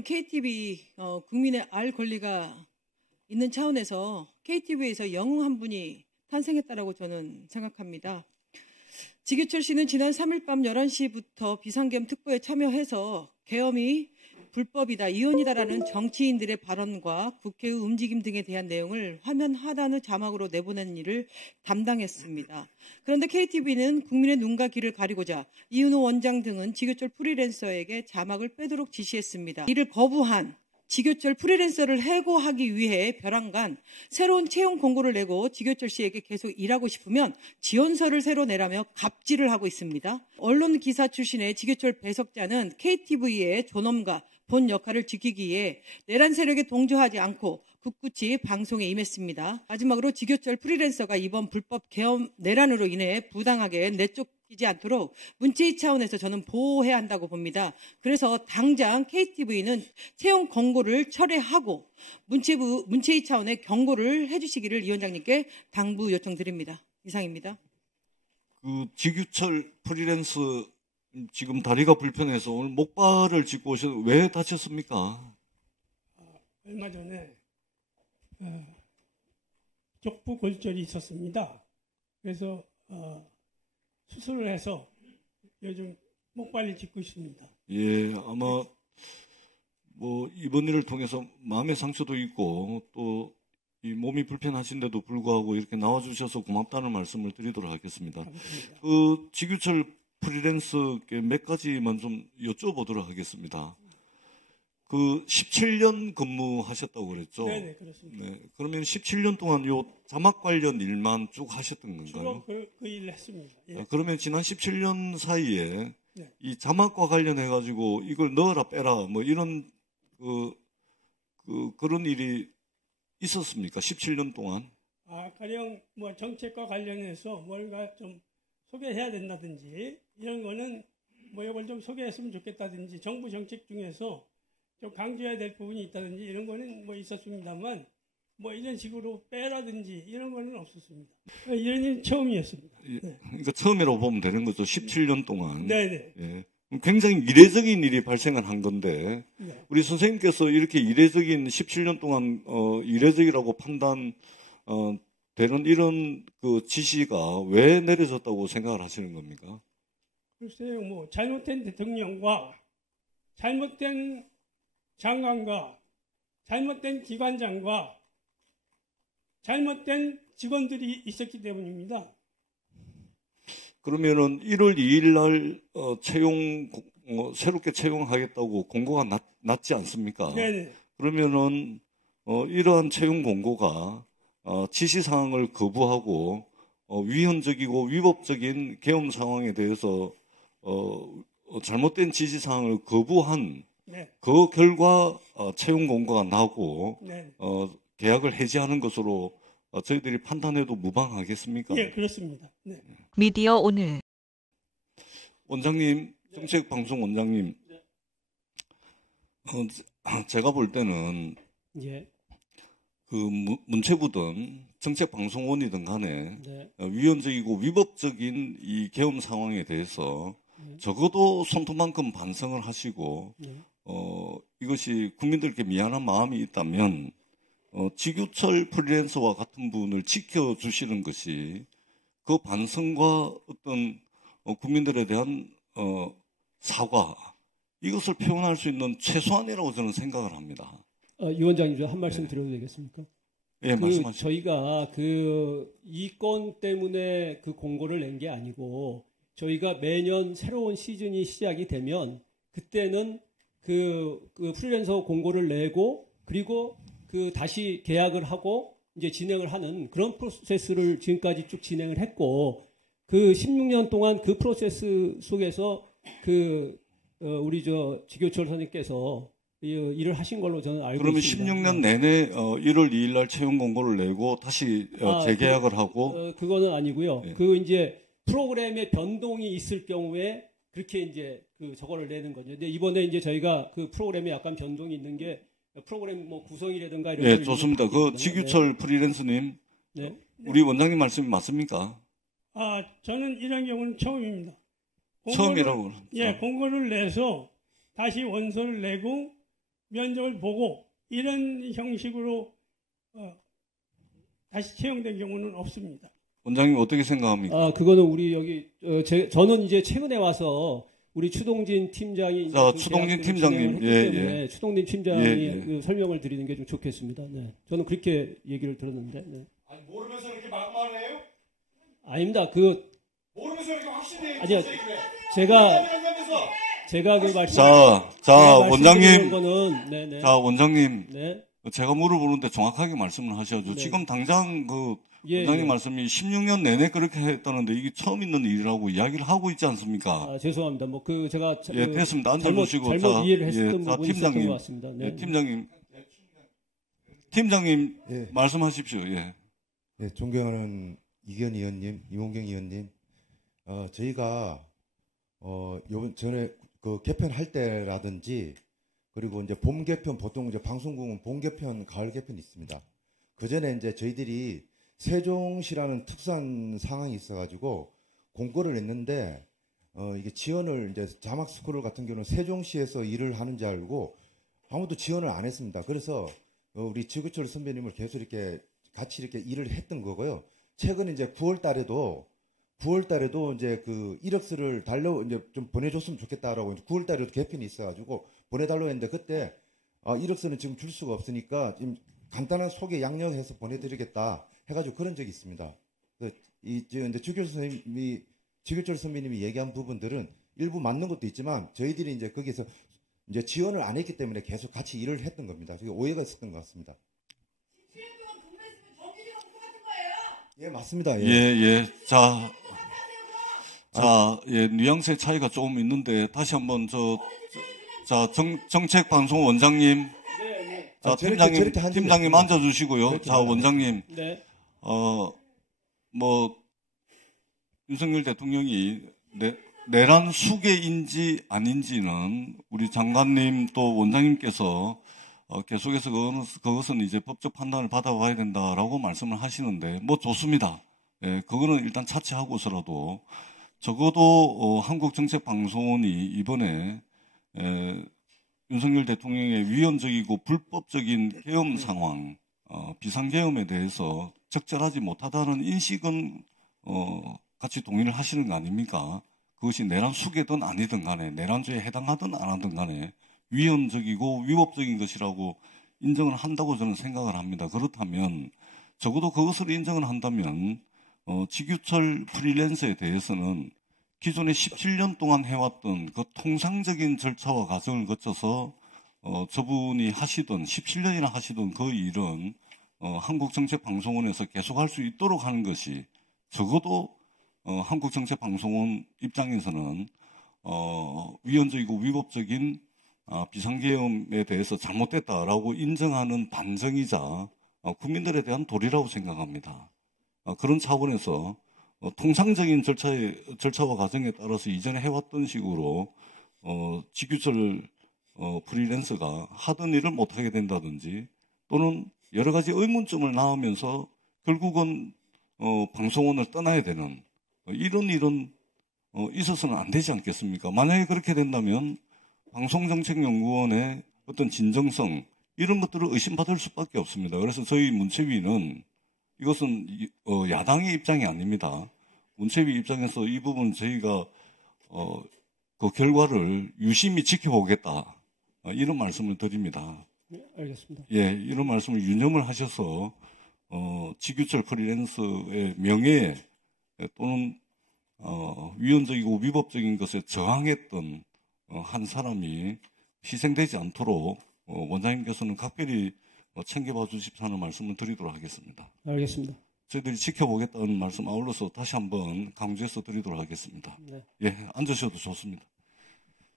KTV 국민의 알 권리가 있는 차원에서 KTV에서 영웅 한 분이 탄생했다라고 저는 생각합니다. 지규철 씨는 지난 3일 밤 11시부터 비상계엄 특보에 참여해서 계엄이 불법이다, 이혼이다라는 정치인들의 발언과 국회의 움직임 등에 대한 내용을 화면 하단의 자막으로 내보낸 일을 담당했습니다. 그런데 KTV는 국민의 눈과 귀를 가리고자 이은호 원장 등은 지규철 프리랜서에게 자막을 빼도록 지시했습니다. 이를 거부한 지규철 프리랜서를 해고하기 위해 벼랑간 새로운 채용 공고를 내고 지규철 씨에게 계속 일하고 싶으면 지원서를 새로 내라며 갑질을 하고 있습니다. 언론 기사 출신의 지규철 배석자는 KTV의 존엄과 본 역할을 지키기 위해 내란 세력에 동조하지 않고 굳굳이 방송에 임했습니다. 마지막으로 지규철 프리랜서가 이번 불법 계엄 내란으로 인해 부당하게 내쫓기지 않도록 문체위 차원에서 저는 보호해야 한다고 봅니다. 그래서 당장 KTV는 채용 권고를 철회하고 문체위 차원의 경고를 해주시기를 위원장님께 당부 요청드립니다. 이상입니다. 지규철 프리랜서 지금 다리가 불편해서 오늘 목발을 짚고 오셔서 왜 다쳤습니까? 얼마 전에 족부 골절이 있었습니다. 그래서 수술을 해서 요즘 목발을 짚고 있습니다. 예, 아마 이번 일을 통해서 마음의 상처도 있고 또 이 몸이 불편하신데도 불구하고 이렇게 나와주셔서 고맙다는 말씀을 드리도록 하겠습니다. 감사합니다. 지규철 프리랜서께 몇 가지만 좀 여쭤보도록 하겠습니다. 17년 근무하셨다고 그랬죠? 네, 그렇습니다. 네, 그러면 17년 동안 요 자막 관련 일만 쭉 하셨던 건가요? 주로 그 일을 했습니다. 예. 그러면 지난 17년 사이에 네. 이 자막과 관련해가지고 이걸 넣어라 빼라 이런 그런 일이 있었습니까? 17년 동안? 가령 정책과 관련해서 뭔가 좀 소개해야 된다든지 이런 거는 이걸 좀 소개했으면 좋겠다든지 정부 정책 중에서 좀 강조해야 될 부분이 있다든지 이런 거는 있었습니다만 이런 식으로 빼라든지 이런 거는 없었습니다. 이런 일은 처음이었습니다. 예, 네. 그러니까 처음이라고 보면 되는 거죠. 17년 동안. 네네. 예, 굉장히 이례적인 일이 발생을 한 건데 네. 우리 선생님께서 이렇게 이례적인 17년 동안 이례적이라고 판단 되는 이런 지시가 왜 내려졌다고 생각을 하시는 겁니까? 글쎄요, 잘못된 대통령과 잘못된 장관과 잘못된 기관장과 잘못된 직원들이 있었기 때문입니다. 그러면은 1월 2일 날 새롭게 채용하겠다고 공고가 났지 않습니까? 네네. 그러면은 이러한 채용 공고가 지시사항을 거부하고 위헌적이고 위법적인 계엄 상황에 대해서 잘못된 지시사항을 거부한 네. 그 결과 채용 공고가 나고 네. 계약을 해지하는 것으로 저희들이 판단해도 무방하겠습니까? 예, 그렇습니다. 네. 미디어 오늘 원장님, 정책방송 원장님, 제가 볼 때는 예. 문체부든 정책방송원이든 간에 네. 위헌적이고 위법적인 이 계엄 상황에 대해서 적어도 손톱만큼 반성을 하시고 네. 이것이 국민들께 미안한 마음이 있다면 지규철 프리랜서와 같은 분을 지켜주시는 것이 그 반성과 어떤 국민들에 대한 사과 이것을 표현할 수 있는 최소한이라고 저는 생각을 합니다. 이 원장님 한 말씀 드려도 되겠습니까? 예, 말씀하시죠. 저희가 이 건 때문에 그 공고를 낸 게 아니고 저희가 매년 새로운 시즌이 시작이 되면 그때는 그 프리랜서 공고를 내고 그리고 다시 계약을 하고 이제 진행을 하는 그런 프로세스를 지금까지 쭉 진행을 했고 16년 동안 그 프로세스 속에서 우리 지규철 선생님께서 일을 하신 걸로 저는 알고 그러면 있습니다. 16년 내내 1월 2일 날 채용 공고를 내고 다시 재계약을 하고 그거는 아니고요. 네. 이제 프로그램의 변동이 있을 경우에 그렇게 이제 저거를 내는 거죠. 근데 이번에 이제 저희가 프로그램에 약간 변동이 있는 게 프로그램 구성이라든가 이런 네, 좋습니다. 지규철 프리랜서님, 네. 우리 원장님 말씀이 맞습니까? 저는 이런 경우는 처음입니다. 처음이라고. 예, 공고를 내서 다시 원서를 내고 면접을 보고 이런 형식으로 다시 채용된 경우는 없습니다. 원장님 어떻게 생각합니까? 그거는 우리 여기 저는 이제 최근에 와서 우리 추동진 팀장이 자, 추동진 팀장님, 때문에 추동진 팀장이 그 설명을 드리는 게 좀 좋겠습니다. 네. 저는 그렇게 얘기를 들었는데. 네. 아니, 모르면서 이렇게 막말을 해요? 아닙니다. 모르면서 이렇게 확신이 아니요. 제가 그 말씀. 자, 원장님. 거는, 네네. 자, 원장님. 네. 제가 물어보는데 정확하게 말씀을 하셔야죠. 네. 지금 당장 예, 원장님 예. 말씀이 16년 내내 그렇게 했다는데 이게 처음 있는 일이라고 이야기를 하고 있지 않습니까? 죄송합니다. 제가 예, 됐습니다. 앉아주시고. 잘못 이해를 했었던 자, 부분이 있었던 팀장님. 것 같습니다. 네. 예, 팀장님 예. 말씀하십시오. 예. 네, 존경하는 이견 의원님, 이몽경 의원님, 저희가 요번 전에 그 개편할 때라든지 그리고 이제 봄 개편 보통 이제 방송국은 봄 개편, 가을 개편이 있습니다. 그 전에 이제 저희들이 세종시라는 특수한 상황이 있어가지고 공고를 냈는데 이게 지원을 이제 자막 스쿨 같은 경우는 세종시에서 일을 하는 줄 알고 아무도 지원을 안 했습니다. 그래서 우리 지구철 선배님을 계속 이렇게 같이 이렇게 일을 했던 거고요. 최근에 이제 9월 달에도 이제 그 이력서를 이제 좀 보내줬으면 좋겠다라고 9월 달에도 개편이 있어가지고 보내달라고 했는데 그때 이력서는 지금 줄 수가 없으니까 지금 간단한 소개 양념해서 보내드리겠다 해가지고 그런 적이 있습니다. 이제 지교철 선배님이 얘기한 부분들은 일부 맞는 것도 있지만 저희들이 이제 거기서 이제 지원을 안 했기 때문에 계속 같이 일을 했던 겁니다. 그게 오해가 있었던 것 같습니다. 예, 맞습니다. 예. 예, 뉘앙스의 차이가 조금 있는데, 다시 한번 정책방송 원장님. 자, 팀장님 앉아주시고요. 자, 원장님. 네. 윤석열 대통령이 내란 수계인지 아닌지는 우리 장관님 또 원장님께서 계속해서 그것은 이제 법적 판단을 받아봐야 된다라고 말씀을 하시는데, 좋습니다. 예, 그거는 일단 차치하고서라도 적어도 한국정책방송원이 이번에 윤석열 대통령의 위헌적이고 불법적인 계엄 상황, 비상계엄에 대해서 적절하지 못하다는 인식은 같이 동의를 하시는 거 아닙니까? 그것이 내란 수계든 아니든 간에, 내란죄에 해당하든 안 하든 간에 위헌적이고 위법적인 것이라고 인정을 한다고 저는 생각을 합니다. 그렇다면 적어도 그것을 인정을 한다면 지규철 프리랜서에 대해서는 기존에 17년 동안 해왔던 그 통상적인 절차와 과정을 거쳐서 저분이 하시던 17년이나 하시던 그 일은 한국정책방송원에서 계속할 수 있도록 하는 것이 적어도 한국정책방송원 입장에서는 위헌적이고 위법적인 비상계엄에 대해서 잘못됐다라고 인정하는 반증이자 국민들에 대한 도리라고 생각합니다. 그런 차원에서 통상적인 절차와 과정에 따라서 이전에 해왔던 식으로 지규철 프리랜서가 하던 일을 못하게 된다든지 또는 여러 가지 의문점을 낳으면서 결국은 방송원을 떠나야 되는 이런 일은 있어서는 안 되지 않겠습니까? 만약에 그렇게 된다면 방송정책연구원의 어떤 진정성 이런 것들을 의심받을 수밖에 없습니다. 그래서 저희 문체위는 이것은 야당의 입장이 아닙니다. 문체위 입장에서 이 부분 저희가 그 결과를 유심히 지켜보겠다 이런 말씀을 드립니다. 네, 알겠습니다. 예, 이런 말씀을 유념을 하셔서 지규철 프리랜서의 명예에 또는 위헌적이고 위법적인 것에 저항했던 한 사람이 희생되지 않도록 원장님께서는 각별히 챙겨봐 주십사는 말씀을 드리도록 하겠습니다. 알겠습니다. 저희들이 지켜보겠다는 말씀 아울러서 다시 한번 강조해서 드리도록 하겠습니다. 네. 예, 앉으셔도 좋습니다.